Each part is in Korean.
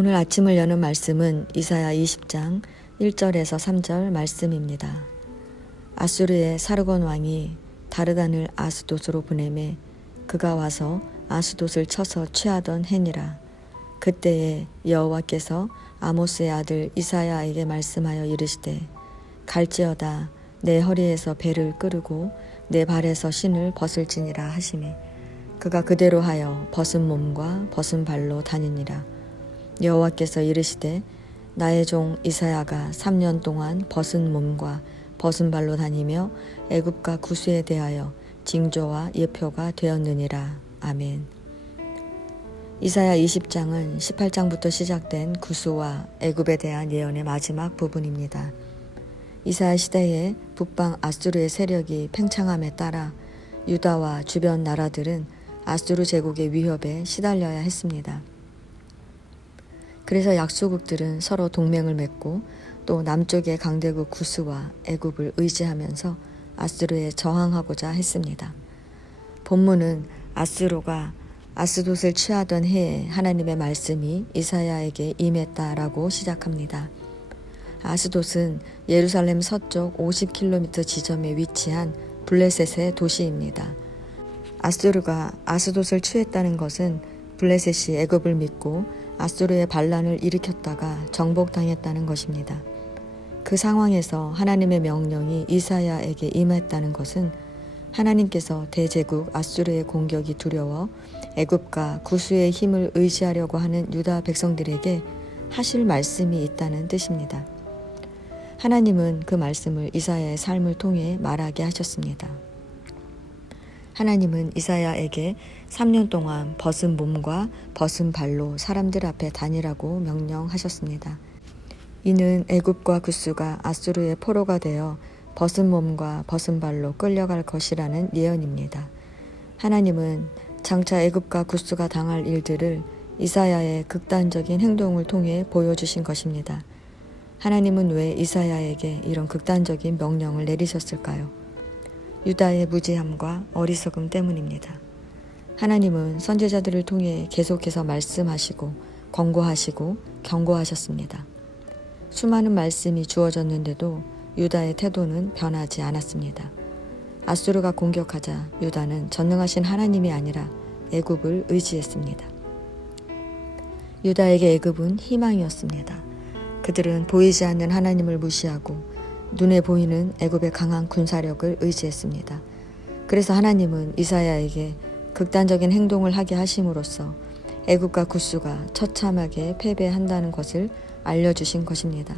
오늘 아침을 여는 말씀은 이사야 20장 1절에서 3절 말씀입니다. 아수르의 사르곤 왕이 다르단을 아스돗으로 보내매 그가 와서 아스돗을 쳐서 취하던 해니라. 그때에 여호와께서 아모스의 아들 이사야에게 말씀하여 이르시되 갈지어다 내 허리에서 배를 끄르고 내 발에서 신을 벗을지니라 하시매 그가 그대로 하여 벗은 몸과 벗은 발로 다니니라. 여호와께서 이르시되 나의 종 이사야가 3년 동안 벗은 몸과 벗은 발로 다니며 애굽과 구스에 대하여 징조와 예표가 되었느니라. 아멘. 이사야 20장은 18장부터 시작된 구스와 애굽에 대한 예언의 마지막 부분입니다. 이사야 시대에 북방 아수르의 세력이 팽창함에 따라 유다와 주변 나라들은 아수르 제국의 위협에 시달려야 했습니다. 그래서 약소국들은 서로 동맹을 맺고 또 남쪽의 강대국 구스와 애굽을 의지하면서 아수르에 저항하고자 했습니다. 본문은 아수르가 아스돗을 취하던 해에 하나님의 말씀이 이사야에게 임했다라고 시작합니다. 아스돗은 예루살렘 서쪽 50km 지점에 위치한 블레셋의 도시입니다. 아수르가 아스돗을 취했다는 것은 블레셋이 애굽을 믿고 아수르의 반란을 일으켰다가 정복당했다는 것입니다. 그 상황에서 하나님의 명령이 이사야에게 임했다는 것은 하나님께서 대제국 아수르의 공격이 두려워 애굽과 구스의 힘을 의지하려고 하는 유다 백성들에게 하실 말씀이 있다는 뜻입니다. 하나님은 그 말씀을 이사야의 삶을 통해 말하게 하셨습니다. 하나님은 이사야에게 3년 동안 벗은 몸과 벗은 발로 사람들 앞에 다니라고 명령하셨습니다. 이는 애굽과 구스가 아수르의 포로가 되어 벗은 몸과 벗은 발로 끌려갈 것이라는 예언입니다. 하나님은 장차 애굽과 구스가 당할 일들을 이사야의 극단적인 행동을 통해 보여주신 것입니다. 하나님은 왜 이사야에게 이런 극단적인 명령을 내리셨을까요? 유다의 무지함과 어리석음 때문입니다. 하나님은 선지자들을 통해 계속해서 말씀하시고 권고하시고 경고하셨습니다. 수많은 말씀이 주어졌는데도 유다의 태도는 변하지 않았습니다. 아수르가 공격하자 유다는 전능하신 하나님이 아니라 애굽을 의지했습니다. 유다에게 애굽은 희망이었습니다. 그들은 보이지 않는 하나님을 무시하고 눈에 보이는 애굽의 강한 군사력을 의지했습니다. 그래서 하나님은 이사야에게 극단적인 행동을 하게 하심으로써 애굽과 구스가 처참하게 패배한다는 것을 알려주신 것입니다.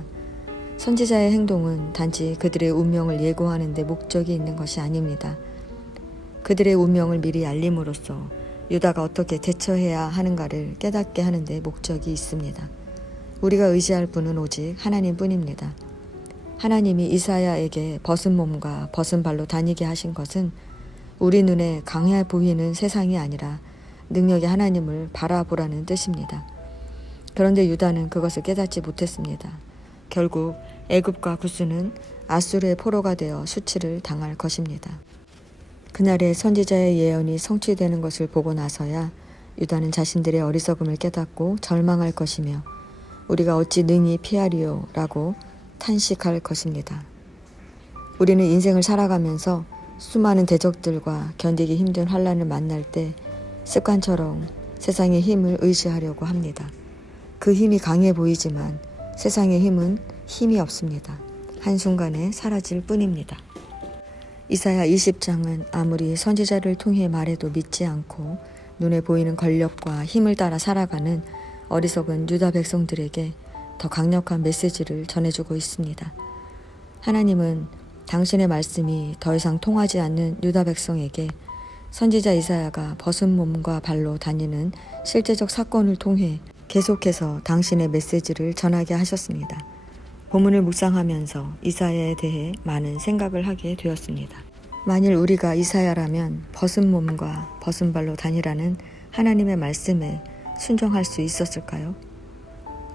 선지자의 행동은 단지 그들의 운명을 예고하는 데 목적이 있는 것이 아닙니다. 그들의 운명을 미리 알림으로써 유다가 어떻게 대처해야 하는가를 깨닫게 하는 데 목적이 있습니다. 우리가 의지할 분은 오직 하나님뿐입니다. 하나님이 이사야에게 벗은 몸과 벗은 발로 다니게 하신 것은 우리 눈에 강해 보이는 세상이 아니라 능력의 하나님을 바라보라는 뜻입니다. 그런데 유다는 그것을 깨닫지 못했습니다. 결국 애굽과 구스는 아수르의 포로가 되어 수치를 당할 것입니다. 그날의 선지자의 예언이 성취되는 것을 보고 나서야 유다는 자신들의 어리석음을 깨닫고 절망할 것이며 우리가 어찌 능히 피하리요 라고 탄식할 것입니다. 우리는 인생을 살아가면서 수많은 대적들과 견디기 힘든 환난을 만날 때 습관처럼 세상의 힘을 의지하려고 합니다. 그 힘이 강해 보이지만 세상의 힘은 힘이 없습니다. 한순간에 사라질 뿐입니다. 이사야 20장은 아무리 선지자를 통해 말해도 믿지 않고 눈에 보이는 권력과 힘을 따라 살아가는 어리석은 유다 백성들에게 더 강력한 메시지를 전해주고 있습니다. 하나님은 당신의 말씀이 더 이상 통하지 않는 유다 백성에게 선지자 이사야가 벗은 몸과 발로 다니는 실제적 사건을 통해 계속해서 당신의 메시지를 전하게 하셨습니다. 본문을 묵상하면서 이사야에 대해 많은 생각을 하게 되었습니다. 만일 우리가 이사야라면 벗은 몸과 벗은 발로 다니라는 하나님의 말씀에 순종할 수 있었을까요?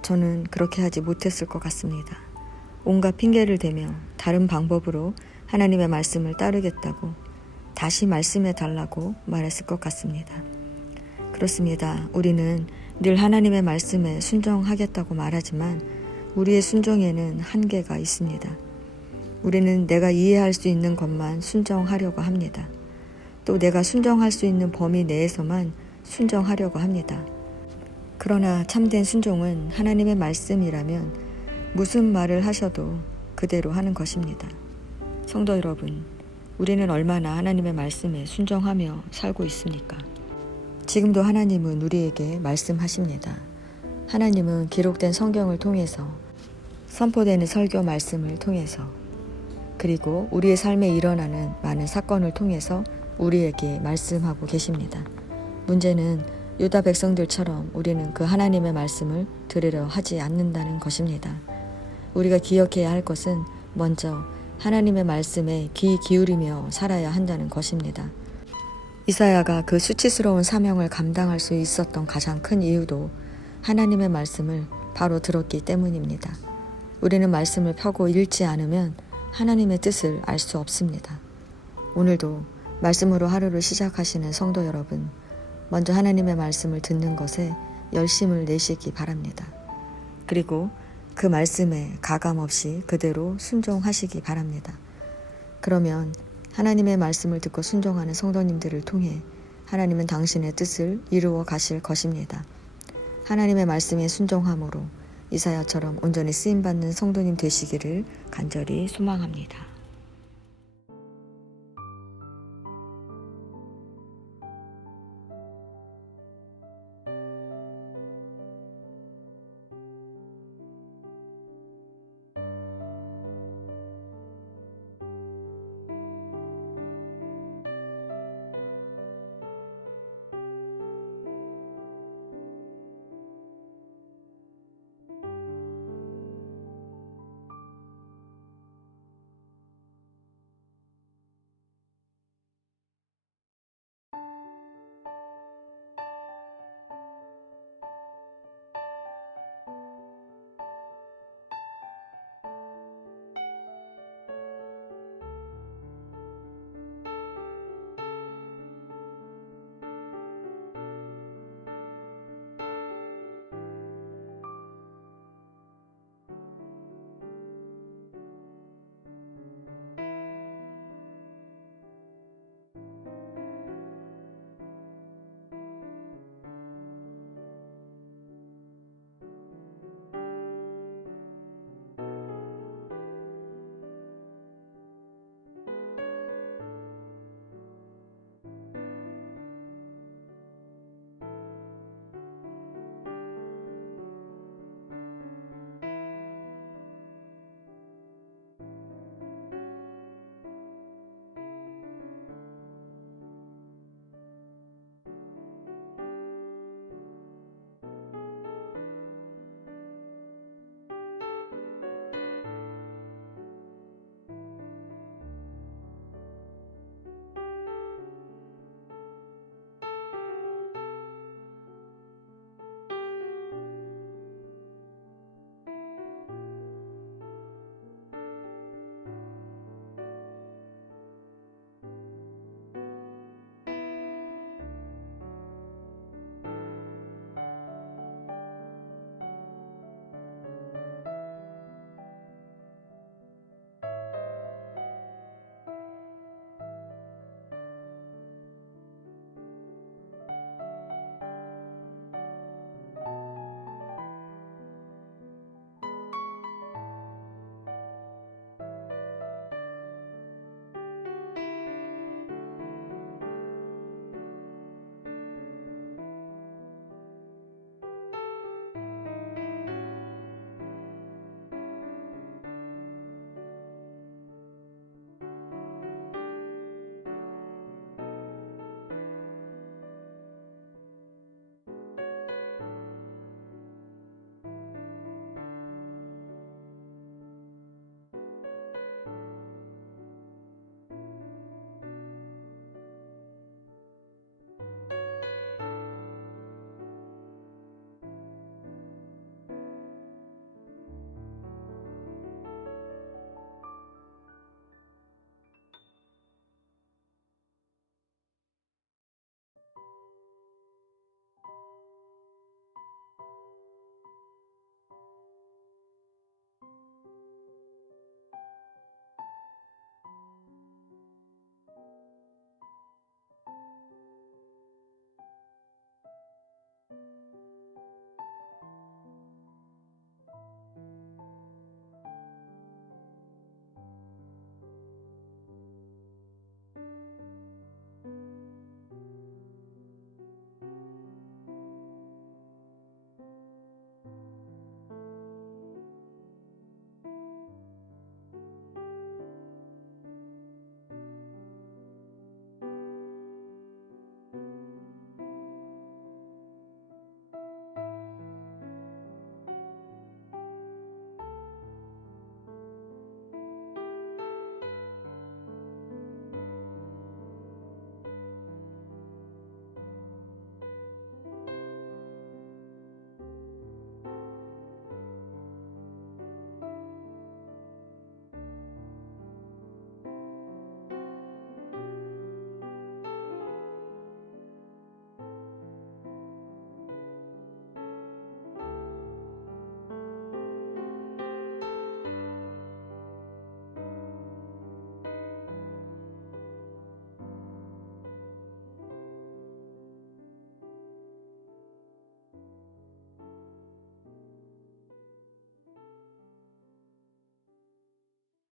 저는 그렇게 하지 못했을 것 같습니다. 온갖 핑계를 대며 다른 방법으로 하나님의 말씀을 따르겠다고 다시 말씀해 달라고 말했을 것 같습니다. 그렇습니다. 우리는 늘 하나님의 말씀에 순종하겠다고 말하지만 우리의 순종에는 한계가 있습니다. 우리는 내가 이해할 수 있는 것만 순종하려고 합니다. 또 내가 순종할 수 있는 범위 내에서만 순종하려고 합니다. 그러나 참된 순종은 하나님의 말씀이라면 무슨 말을 하셔도 그대로 하는 것입니다. 성도 여러분, 우리는 얼마나 하나님의 말씀에 순종하며 살고 있습니까? 지금도 하나님은 우리에게 말씀하십니다. 하나님은 기록된 성경을 통해서, 선포되는 설교 말씀을 통해서, 그리고 우리의 삶에 일어나는 많은 사건을 통해서 우리에게 말씀하고 계십니다. 문제는 유다 백성들처럼 우리는 그 하나님의 말씀을 들으려 하지 않는다는 것입니다. 우리가 기억해야 할 것은 먼저 하나님의 말씀에 귀 기울이며 살아야 한다는 것입니다. 이사야가 그 수치스러운 사명을 감당할 수 있었던 가장 큰 이유도 하나님의 말씀을 바로 들었기 때문입니다. 우리는 말씀을 펴고 읽지 않으면 하나님의 뜻을 알 수 없습니다. 오늘도 말씀으로 하루를 시작하시는 성도 여러분, 먼저 하나님의 말씀을 듣는 것에 열심을 내시기 바랍니다. 그리고 그 말씀에 가감없이 그대로 순종하시기 바랍니다. 그러면 하나님의 말씀을 듣고 순종하는 성도님들을 통해 하나님은 당신의 뜻을 이루어 가실 것입니다. 하나님의 말씀에 순종함으로 이사야처럼 온전히 쓰임받는 성도님 되시기를 간절히 소망합니다.